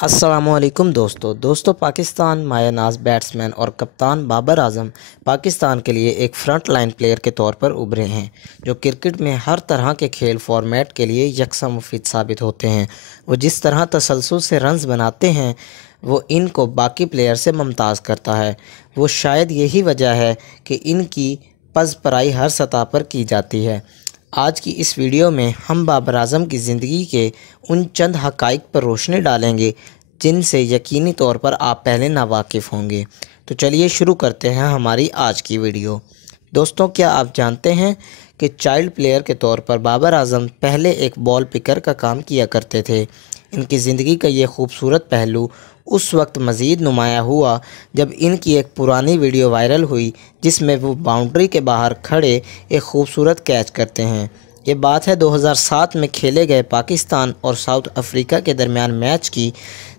अस्सलामुअलैकुम दोस्तों पाकिस्तान माया नाज बैट्समैन और कप्तान बाबर आजम पाकिस्तान के लिए एक फ्रंट लाइन प्लेयर के तौर पर उभरे हैं जो क्रिकेट में हर तरह के खेल फॉर्मेट के लिए यकसा मुफीद साबित होते हैं। वो जिस तरह तसलसल से रन्स बनाते हैं वो इनको बाकी प्लेयर से मुमताज़ करता है। वो शायद यही वजह है कि इनकी पज़ पराई हर सतह पर की जाती है। आज की इस वीडियो में हम बाबर आज़म की ज़िंदगी के उन चंद हक़ाइक़ पर रोशनी डालेंगे जिनसे यकीनी तौर पर आप पहले नावाकिफ़ होंगे। तो चलिए शुरू करते हैं हमारी आज की वीडियो। दोस्तों, क्या आप जानते हैं कि चाइल्ड प्लेयर के तौर पर बाबर आज़म पहले एक बॉल पिकर का काम किया करते थे। इनकी ज़िंदगी का ये खूबसूरत पहलू उस वक्त मज़ीद नुमाया हुआ जब इनकी एक पुरानी वीडियो वायरल हुई जिसमें वो बाउंड्री के बाहर खड़े एक खूबसूरत कैच करते हैं। ये बात है 2007 में खेले गए पाकिस्तान और साउथ अफ्रीका के दरमियान मैच की,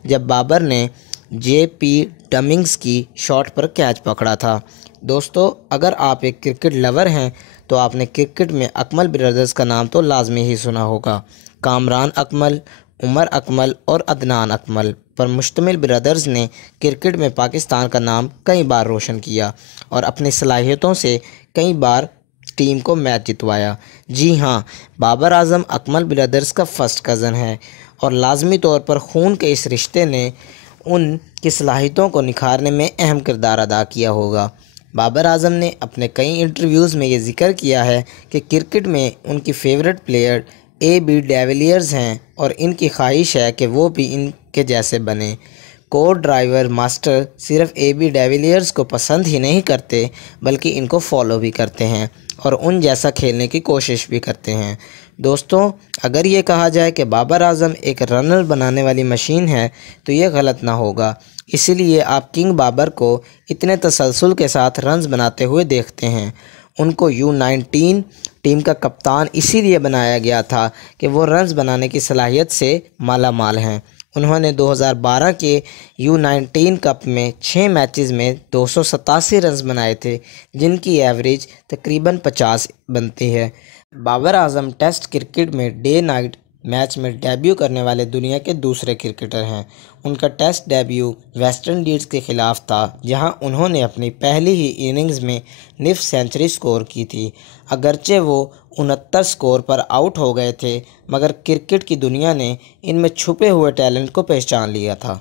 जब बाबर ने JP डमिंग्स की शॉट पर कैच पकड़ा था। दोस्तों, अगर आप एक क्रिकेट लवर हैं तो आपने क्रिकेट में अकमल ब्रदर्स का नाम तो लाजमी ही सुना होगा। कामरान अकमल, उमर अकमल और अदनान अकमल पर मुश्तमिल ब्रदर्स ने क्रिकेट में पाकिस्तान का नाम कई बार रोशन किया और अपनी सलाहियतों से कई बार टीम को मैच जितवाया। जी हाँ, बाबर आज़म अकमल ब्रदर्स का फ़र्स्ट कज़न है और लाजमी तौर पर खून के इस रिश्ते ने उनकी सलाहियतों को निखारने में अहम किरदार अदा किया होगा। बाबर आज़म ने अपने कई इंटरव्यूज़ में ये ज़िक्र किया है कि क्रिकेट में उनकी फ़ेवरेट प्लेयर AB डिविलियर्स हैं और इनकी ख्वाहिश है कि वो भी इनके जैसे बने। कोर ड्राइवर मास्टर सिर्फ AB डिविलियर्स को पसंद ही नहीं करते बल्कि इनको फॉलो भी करते हैं और उन जैसा खेलने की कोशिश भी करते हैं। दोस्तों, अगर ये कहा जाए कि बाबर आज़म एक रनर बनाने वाली मशीन है तो ये गलत ना होगा। इसीलिए आप किंग बाबर को इतने तसलसल के साथ रन्स बनाते हुए देखते हैं। उनको U19 टीम का कप्तान इसीलिए बनाया गया था कि वो रन्स बनाने की सलाहियत से माला माल हैं। उन्होंने 2012 के U19 कप में 6 मैचेस में 287 रन्स बनाए थे, जिनकी एवरेज तकरीबन 50 बनती है। बाबर आज़म टेस्ट क्रिकेट में डे नाइट मैच में डेब्यू करने वाले दुनिया के दूसरे क्रिकेटर हैं। उनका टेस्ट डेब्यू वेस्ट इंडीज़ के ख़िलाफ़ था, जहां उन्होंने अपनी पहली ही इनिंग्स में निफ सेंचुरी स्कोर की थी। अगरचे वो 69 स्कोर पर आउट हो गए थे, मगर क्रिकेट की दुनिया ने इनमें छुपे हुए टैलेंट को पहचान लिया था।